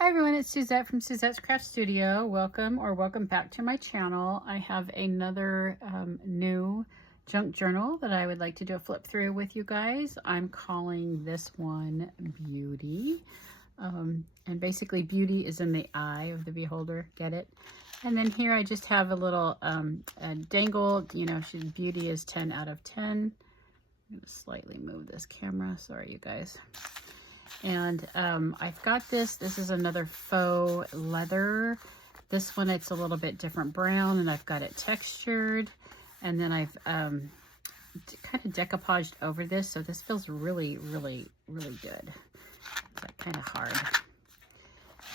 Hi everyone, it's Suzette from Suzette's Craft Studio. Welcome back to my channel. I have another new junk journal that I would like to do a flip through with you guys. I'm calling this one Beauty. And basically beauty is in the eye of the beholder, get it? And then here I just have a little dangled, you know, beauty is 10 out of 10. I'm going to slightly move this camera, sorry you guys. And I've got this is another faux leather. This one, it's a little bit different brown, and I've got it textured, and then I've kind of decoupaged over this, so this feels really good. It's like kind of hard.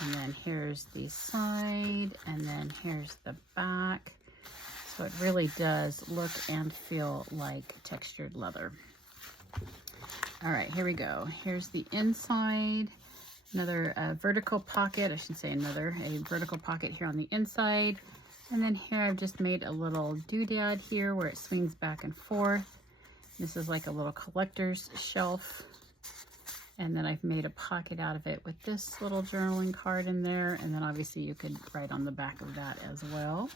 And then here's the side, and then here's the back. So it really does look and feel like textured leather. All right, here we go. Here's the inside, another vertical pocket. I should say a vertical pocket here on the inside. And then here I've just made a little doodad here where it swings back and forth. This is like a little collector's shelf. And then I've made a pocket out of it with this little journaling card in there. And then obviously you could write on the back of that as well.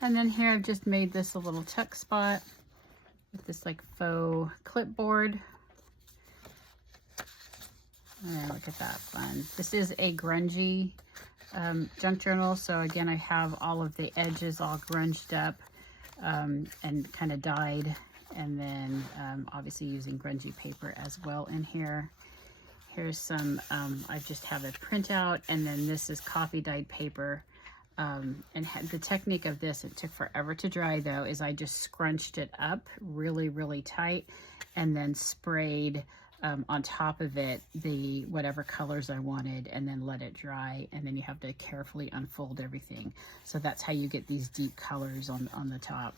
And then here I've just made this a little tuck spot with this like faux clipboard. And look at that fun. This is a grungy junk journal. So again, I have all of the edges all grunged up and kind of dyed. And then obviously using grungy paper as well in here. Here's some, I just have a printout, and then this is coffee dyed paper. And the technique of this, it took forever to dry though, is I just scrunched it up really tight and then sprayed on top of it the whatever colors I wanted, and then let it dry, and then you have to carefully unfold everything. So that's how you get these deep colors on the top.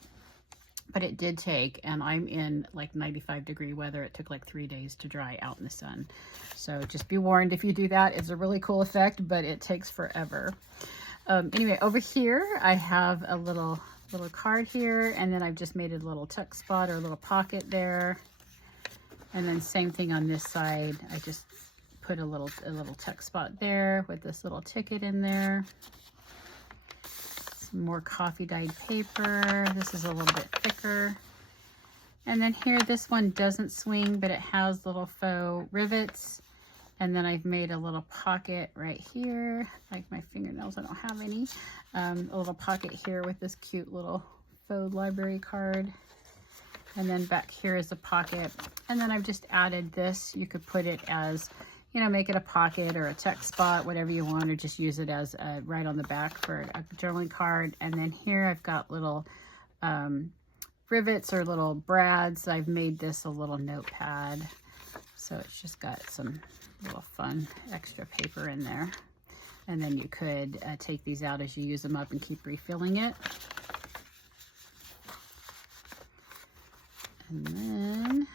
But it did take, and I'm in like 95-degree weather, it took like 3 days to dry out in the sun. So just be warned, if you do that, it's a really cool effect, but it takes forever. Anyway, over here I have a little card here, and then I've just made a little tuck spot or a little pocket there. And then same thing on this side. I just put a little tuck spot there with this little ticket in there. Some more coffee dyed paper. This is a little bit thicker. And then here, this one doesn't swing, but it has little faux rivets. And then I've made a little pocket right here, like my fingernails, I don't have any. A little pocket here with this cute little faux library card. And then back here is a pocket. And then I've just added this. You could put it as, you know, make it a pocket or a text spot, whatever you want, or just use it as right on the back for a journaling card. And then here I've got little rivets or little brads. I've made this a little notepad. So it's just got some little fun extra paper in there. And then you could take these out as you use them up and keep refilling it. And then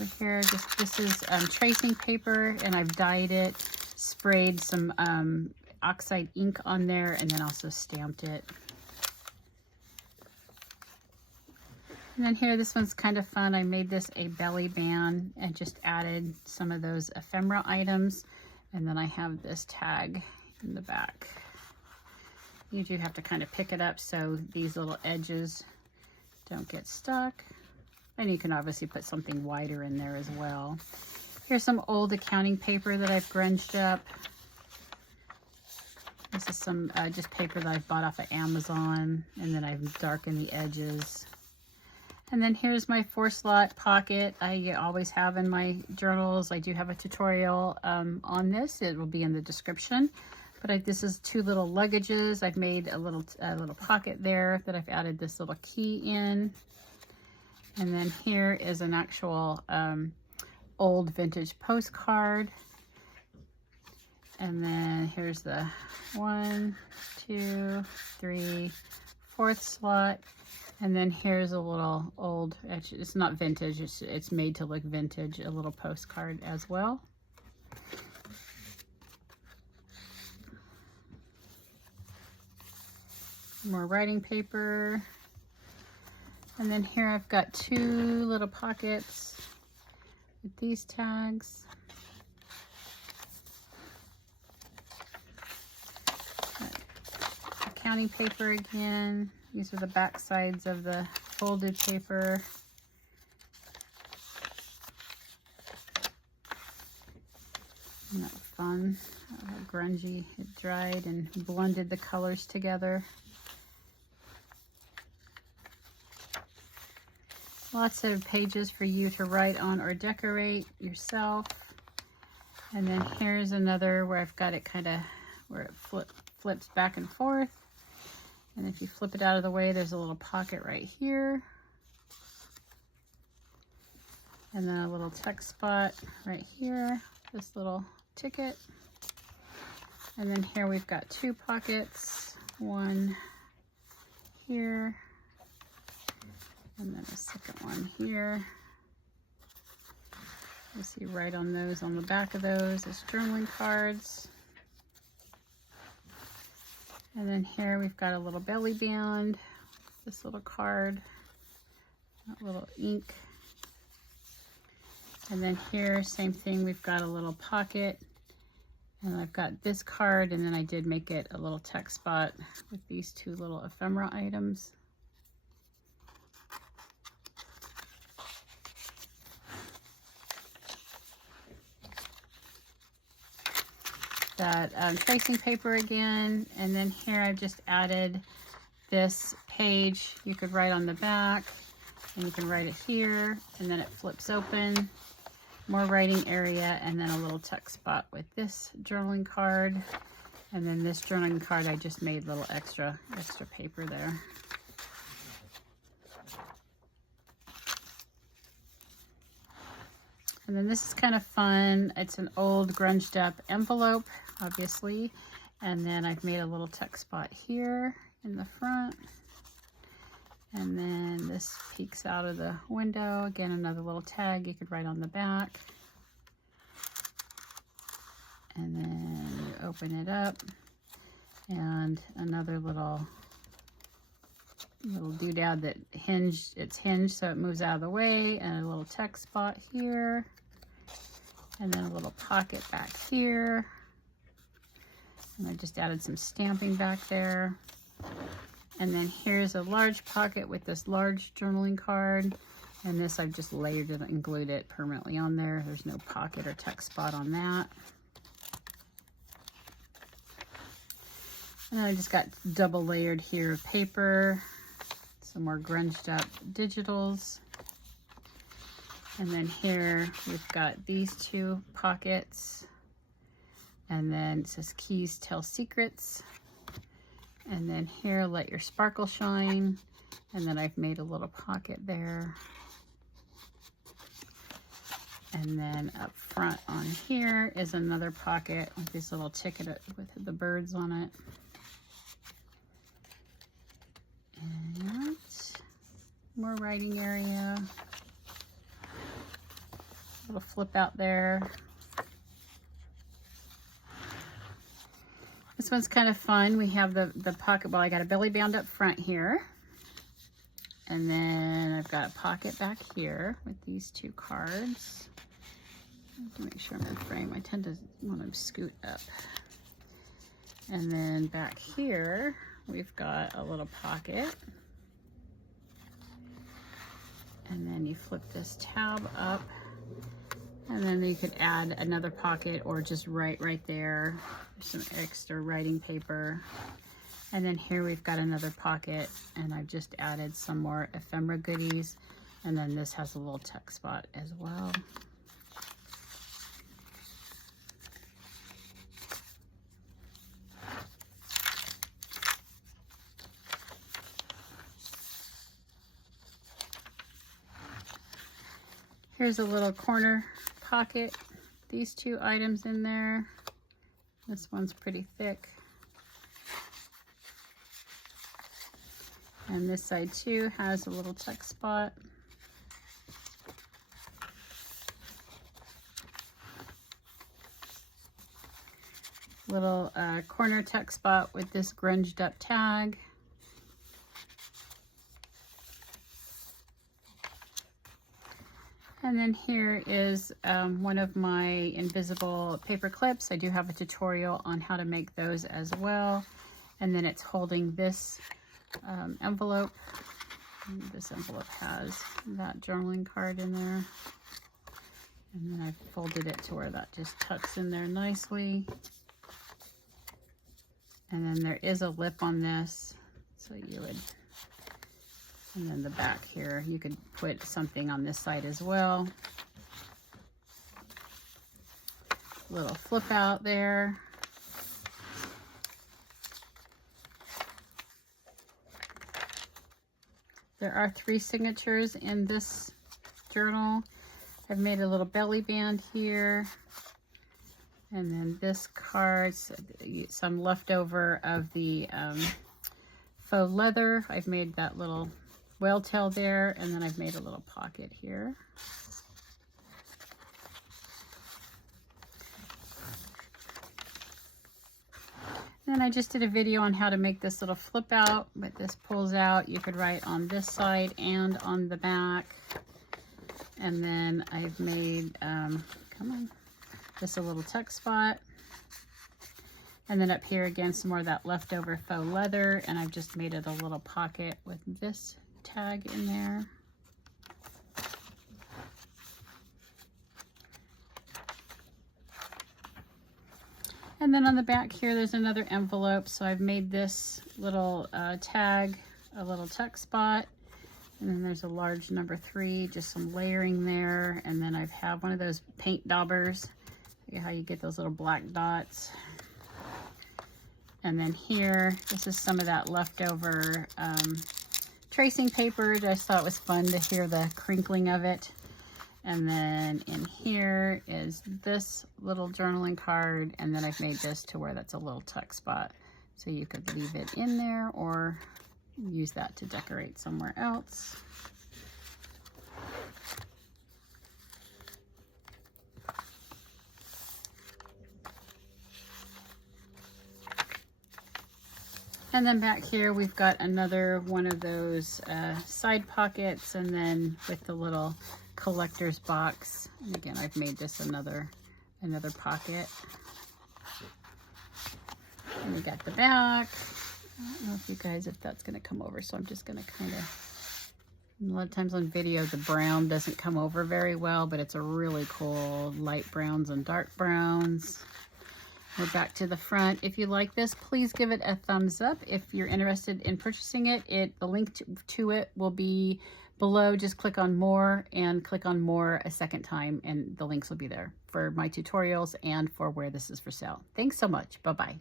over here, this is tracing paper, and I've dyed it, sprayed some oxide ink on there, and then also stamped it. And then here, this one's kind of fun. I made this a belly band and just added some of those ephemera items. And then I have this tag in the back. You do have to kind of pick it up so these little edges don't get stuck. And you can obviously put something wider in there as well. Here's some old accounting paper that I've grunged up. This is some just paper that I bought off of Amazon, and then I've darkened the edges. And then here's my 4-slot pocket I always have in my journals. I do have a tutorial on this. It will be in the description. But this is 2 little luggages. I've made a little pocket there that I've added this little key in. And then here is an actual old vintage postcard. And then here's the 1, 2, 3, 4th slot. And then here's a little old, it's not vintage, it's made to look vintage, a little postcard as well. More writing paper. And then here I've got 2 little pockets with these tags. counting paper again. These are the back sides of the folded paper. Isn't that fun? How grungy it dried and blended the colors together. Lots of pages for you to write on or decorate yourself. And then here's another where I've got it kind of where it flips back and forth. And if you flip it out of the way, there's a little pocket right here. And then a little text spot right here, this little ticket. And then here we've got two pockets, one here, and then a second one here. You see right on those, on the back of those, is journaling cards. And then here we've got a little belly band, this little card, that little ink. And then here, same thing, we've got a little pocket. And I've got this card, and then I did make it a little text spot with these two little ephemera items. That tracing paper again, and then here I've just added this page. You could write on the back, and you can write it here, and then it flips open. More writing area, and then a little text spot with this journaling card. And then this journaling card, I just made little extra paper there. And then this is kind of fun. It's an old grunged up envelope, obviously. And then I've made a little text spot here in the front. And then this peeks out of the window. Again, another little tag you could write on the back. And then you open it up. And another little doodad that it's hinged so it moves out of the way. And a little text spot here. And then a little pocket back here. And I just added some stamping back there. And then here's a large pocket with this large journaling card. And this I've just layered it and glued it permanently on there. There's no pocket or text spot on that. And then I just got double layered here of paper. Some more grunged up digitals. And then here we've got these two pockets. And then it says keys tell secrets. And then here, let your sparkle shine. And then I've made a little pocket there. And then up front on here is another pocket with this little ticket with the birds on it. And more writing area. Little flip out there. This one's kind of fun. We have the pocket, well, I got a belly band up front here. And then I've got a pocket back here with these two cards. I have to make sure I'm in frame. I tend to want to scoot up. And then back here, we've got a little pocket. And then you flip this tab up. And then you could add another pocket or just write right there. Some extra writing paper. And then here we've got another pocket, and I've just added some more ephemera goodies. And then this has a little text spot as well. Here's a little corner pocket. These two items in there. This one's pretty thick. And this side too has a little text spot. Little corner text spot with this grunged up tag. And then here is one of my invisible paper clips. I do have a tutorial on how to make those as well. And then it's holding this envelope. And this envelope has that journaling card in there. And then I folded it to where that just tucks in there nicely. And then there is a lip on this, so you would, and then the back here, you could put something on this side as well. Little flip out there. There are 3 signatures in this journal. I've made a little belly band here. And then this card, some leftover of the faux leather. I've made that little whale tail there, and then I've made a little pocket here. Then I just did a video on how to make this little flip out, but this pulls out. You could write on this side and on the back. And then I've made, just a little tuck spot. And then up here again, some more of that leftover faux leather, and I've just made it a little pocket with this tag in there. And then on the back here, there's another envelope. So I've made this little tag, a little tuck spot. And then there's a large number 3, just some layering there. And then I have one of those paint daubers, how you get those little black dots. And then here, this is some of that leftover tracing paper. I just thought it was fun to hear the crinkling of it. And then in here is this little journaling card, and then I've made this to where that's a little tuck spot. So you could leave it in there or use that to decorate somewhere else. And then back here, we've got another one of those side pockets, and then with the little collector's box. And again, I've made this another pocket. And we got the back. I don't know if that's going to come over, so I'm just going to kind of, a lot of times on video, the brown doesn't come over very well, but it's a really cool light browns and dark browns. We're back to the front. If you like this, please give it a thumbs up. If you're interested in purchasing it, the link to it will be below. Just click on more and click on more a second time, and the links will be there for my tutorials and for where this is for sale. Thanks so much. Bye-bye.